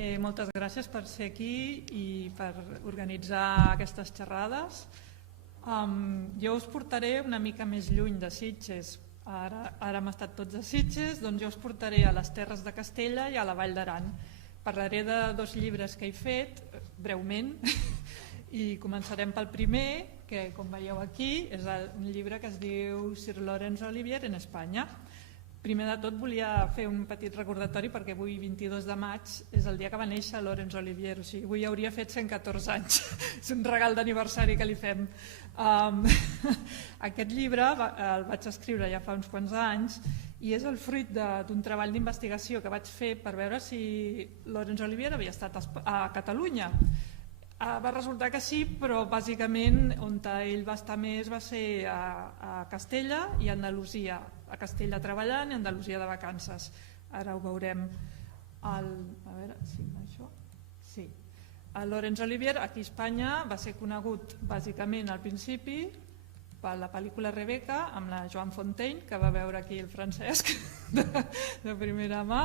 Moltes gràcies per ser aquí i per organitzar aquestes xerrades. Jo us portaré una mica més lluny de Sitges. Ara hem estat tots a Sitges, doncs jo us portaré a les Terres de Castella i a la Vall d'Aran. Parlaré de 2 llibres que he fet, breument, i començarem pel primer, que com veieu aquí és un llibre que es diu Sir Laurence Olivier en Espanya. Primer de tot volia fer un petit recordatori perquè avui, 22 de maig, és el dia que va néixer Laurence Olivier, o sigui, avui hauria fet 114 anys. És un regal d'aniversari que li fem. Aquest llibre el vaig escriure ja fa uns quants anys i és el fruit d'un treball d'investigació que vaig fer per veure si Laurence Olivier havia estat a Catalunya. Va resultar que sí, però bàsicament on ell va estar més va ser a Castella i a Andalusia. A Castella treballant i a Andalusia de vacances. Ara ho veurem. A veure si això... Sí. Laurence Olivier aquí a Espanya va ser conegut bàsicament al principi per la pel·lícula Rebecca amb la Joan Fontaine, que va veure aquí el Francesc de primera mà,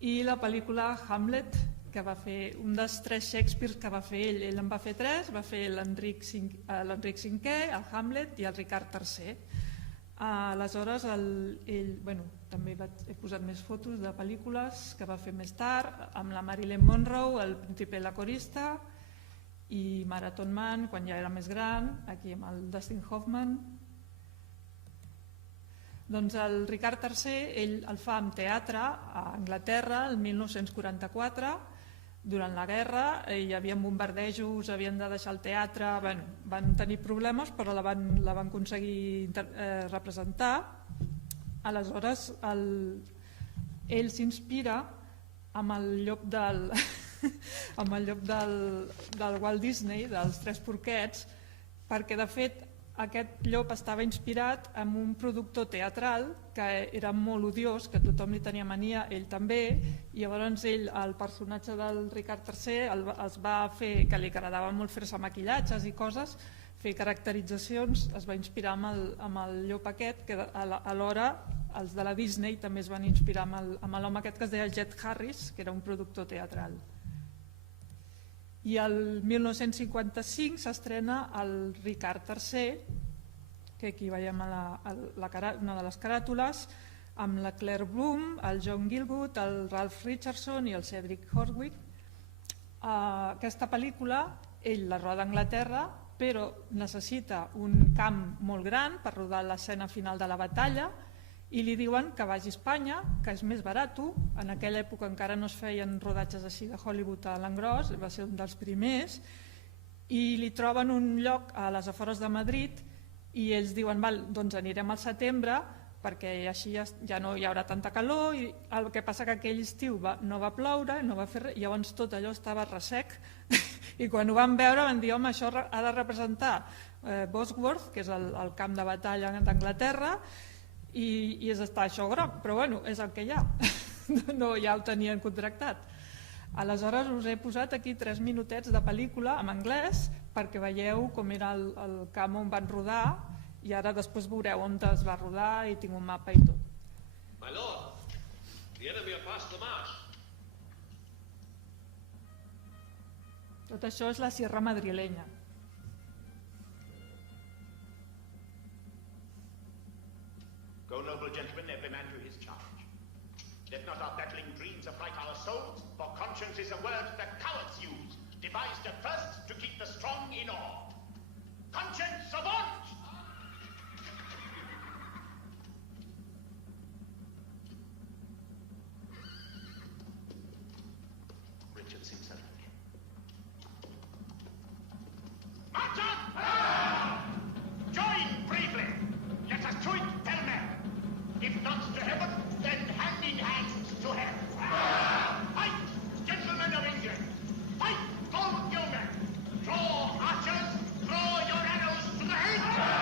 i la pel·lícula Hamlet, que va fer un dels 3 Shakespeare que va fer ell. Ell en va fer 3, va fer l'Enric V, el Hamlet i el Ricard III. Aleshores, també he posat més fotos de pel·lícules que va fer més tard, amb la Marilyn Monroe, el Príncipe i la corista, i Marathon Man, quan ja era més gran, aquí amb el Dustin Hoffman. Doncs el Ricard III, ell el fa en teatre a Anglaterra el 1944, durant la guerra, hi havia bombardejos, havien de deixar el teatre, van tenir problemes però la van aconseguir representar. Aleshores ell s'inspira amb el llop del Walt Disney, dels 3 porquets, perquè de fet aquest llop estava inspirat en un productor teatral que era molt odiós, que tothom li tenia mania, ell també, i llavors el personatge del Ricard III es va fer, que li agradava molt fer-se maquillatges i coses, fer caracteritzacions, es va inspirar amb el llop aquest, que alhora els de la Disney també es van inspirar amb l'home aquest que es deia Jet Harris, que era un productor teatral. I el 1955 s'estrena el Ricard III, que aquí veiem una de les caràtules, amb la Claire Bloom, el John Gielgud, el Ralph Richardson i el Cedric Hordwicke. Aquesta pel·lícula, ell la roda a Anglaterra, però necessita un camp molt gran per rodar l'escena final de la batalla, i li diuen que vagi a Espanya, que és més barat. En aquella època encara no es feien rodatges així de Hollywood a l'engròs, va ser un dels primers, i li troben un lloc a les afores de Madrid i ells diuen, doncs anirem al setembre perquè així ja no hi haurà tanta calor, i el que passa que aquell estiu no va ploure, no va fer res, llavors tot allò estava ressec i quan ho van veure van dir, home, això ha de representar Bosworth, que és el camp de batalla d'Anglaterra, i està això groc, però bueno, és el que hi ha. No, ja ho tenien contractat. Aleshores us he posat aquí 3 minutets de pel·lícula en anglès perquè veieu com era el camp on van rodar i ara després veureu on es va rodar i tinc un mapa i tot. My lord, the enemy are past the marsh. Tot això és la Sierra Madrilenya. Go, noble gentlemen, every man to his charge. Let not our battling dreams affright our souls, for conscience is a word that cowards use, devised at first to keep the strong in awe. Conscience, avaunt! Richard Simpson. March on! Join bravely! Let us to it, fair men! If not to heaven, then hand in hand to hell. Fight, gentlemen of England! Fight, bold yeomen! Draw, archers! Draw your arrows to the head!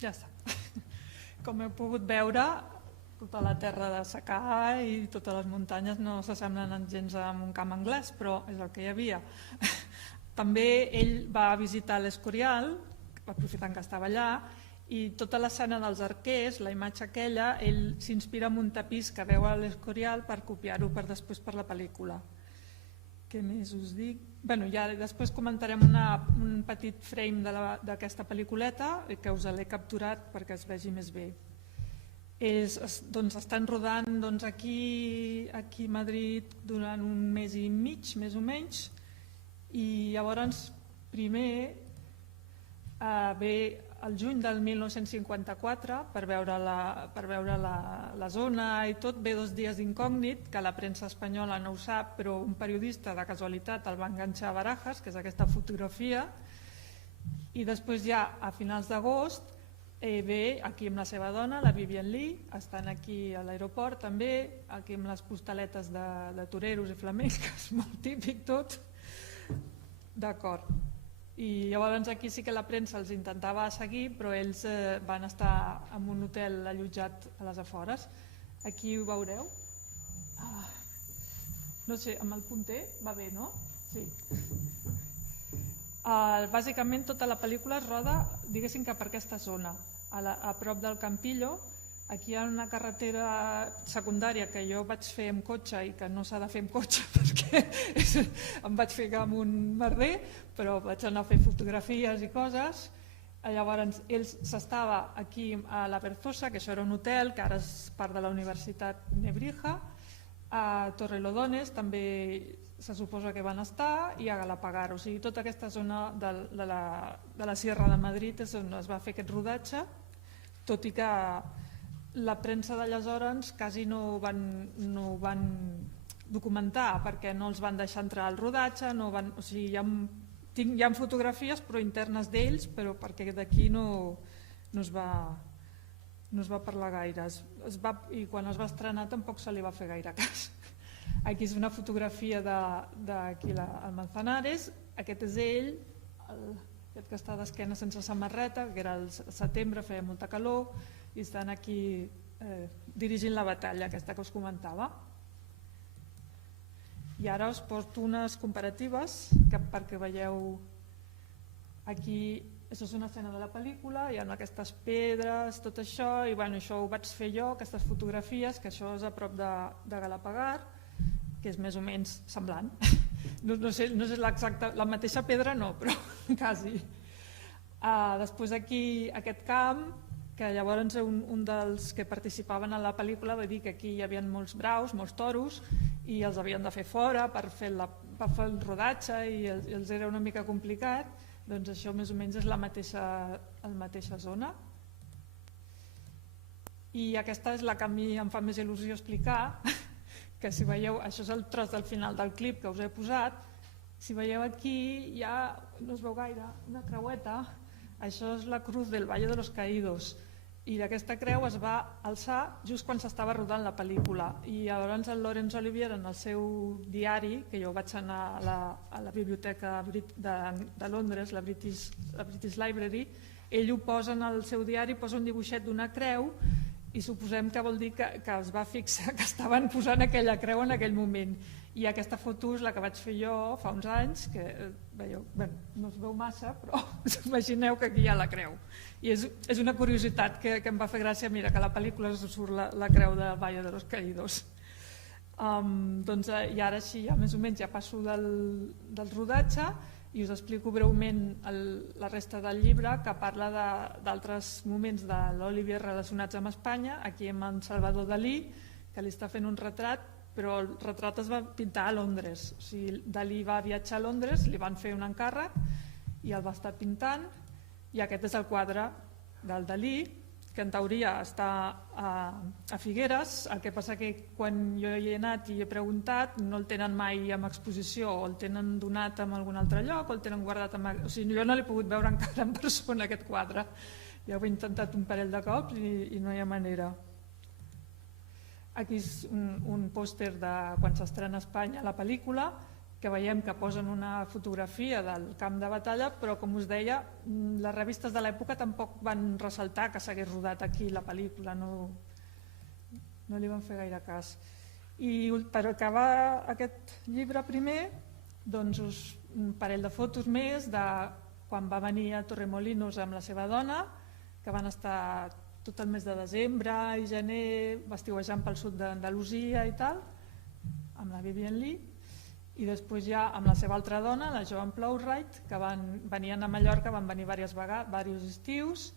Ja està. Com heu pogut veure, tota la terra de secà i totes les muntanyes no s'assemblen gens a un camp anglès, però és el que hi havia. També ell va visitar l'Escorial, aprofitant que estava allà, i tota l'escena dels arquers, la imatge aquella, ell s'inspira en un tapís que veu a l'Escorial per copiar-ho després per la pel·lícula. Què més us dic? Bueno, ja després comentarem un petit frame d'aquesta pel·lículeta que us l'he capturat perquè es vegi més bé. Estan rodant aquí a Madrid durant un mes i mig, més o menys, i llavors primer ve el juny del 1954 per veure la zona i tot, ve 2 dies d'incògnit, que la premsa espanyola no ho sap, però un periodista de casualitat el va enganxar a Barajas, que és aquesta fotografia, i després ja a finals d'agost ve aquí amb la seva dona, la Vivien Leigh, estan aquí a l'aeroport també, aquí amb les postaletes de toreros i flamenques, molt típic tot. D'acord. I llavors aquí sí que la premsa els intentava seguir, però ells van estar en un hotel allotjat a les afores. Aquí ho veureu. No sé, amb el punter va bé, no? Sí. Bàsicament tota la pel·lícula es roda, diguéssim que per aquesta zona, a prop del Campillo. Aquí hi ha una carretera secundària que jo vaig fer amb cotxe i que no s'ha de fer amb cotxe perquè em vaig ficar amb un merder, però vaig anar a fer fotografies i coses. Llavors ells s'estava aquí a la Berzosa, que això era un hotel que ara és part de la Universitat Nebrija, a Torrelodones també se suposa que van estar, i a Galapagar. O sigui, tota aquesta zona de la Sierra de Madrid és on es va fer aquest rodatge, tot i que la premsa d'aleshores quasi no ho van documentar perquè no els van deixar entrar al rodatge, o sigui, hi ha fotografies però internes d'ells, però perquè d'aquí no es va parlar gaire, i quan es va estrenar tampoc se li va fer gaire cas. Aquí és una fotografia d'aquí al Manzanares, aquest és ell, aquest que està d'esquena sense samarreta, que era el setembre, feia molta calor, i estan aquí dirigint la batalla aquesta que us comentava. I ara us porto unes comparatives perquè veieu aquí. Això és una escena de la pel·lícula, hi ha aquestes pedres, tot això, i això ho vaig fer jo, aquestes fotografies, que això és a prop de Galapagar, que és més o menys semblant. No sé la mateixa pedra no, però quasi. Després aquí aquest camp, que llavors un dels que participaven a la pel·lícula va dir que aquí hi havia molts braus, molts toros, i els havien de fer fora per fer el rodatge i els era una mica complicat. Doncs això més o menys és la mateixa zona. I aquesta és la que a mi em fa més il·lusió explicar, que si veieu, això és el tros del final del clip que us he posat, si veieu aquí ja no es veu gaire, una creueta, això és la cruz del Valle de los Caídos, i aquesta creu es va alçar just quan s'estava rodant la pel·lícula, i llavors el Laurence Olivier en el seu diari, que jo vaig anar a la biblioteca de Londres, la British Library, ell ho posa en el seu diari, posa un dibuixet d'una creu, i suposem que vol dir que es va fixar que estaven posant aquella creu en aquell moment. I aquesta foto és la que vaig fer jo fa uns anys, que veieu, no es veu massa, però us imagineu que aquí hi ha la creu. I és una curiositat que em va fer gràcia, mira, que a la pel·lícula surt la creu del Valle de los Caídos. I ara sí, més o menys ja passo del rodatge i us explico breument la resta del llibre, que parla d'altres moments de l'Olivier relacionats amb Espanya. Aquí amb en Salvador Dalí, que li està fent un retrat, però el retrat es va pintar a Londres. O sigui, Dalí va viatjar a Londres, li van fer un encàrrec i el va estar pintant, i aquest és el quadre del Dalí, que en teoria està a Figueres. El que passa que quan jo hi he anat i he preguntat no el tenen mai en exposició, o el tenen donat en algun altre lloc, o el tenen guardat o sigui, jo no l'he pogut veure encara en persona, aquest quadre. Ja ho he intentat un parell de cops i no hi ha manera. Aquí és un pòster de quan s'estrena a Espanya la pel·lícula, que veiem que posen una fotografia del camp de batalla, però com us deia, les revistes de l'època tampoc van ressaltar que s'hagués rodat aquí la pel·lícula, no li van fer gaire cas. I per acabar aquest llibre primer, doncs un parell de fotos més de quan va venir a Torremolinos amb la seva dona, que van estar tot el mes de desembre i gener estiuejant pel sud d'Andalusia i tal, amb la Vivien Leigh, i després ja amb la seva altra dona, la Joan Plowright, que venien a Mallorca, van venir diversos estius,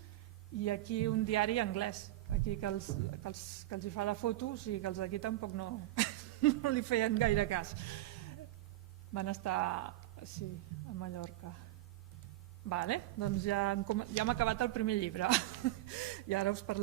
i aquí un diari anglès, aquí que els hi fa la foto, o sigui que els d'aquí tampoc no li feien gaire cas. Van estar a Mallorca. Vale, doncs ja hem acabat el primer llibre i ara us parlaré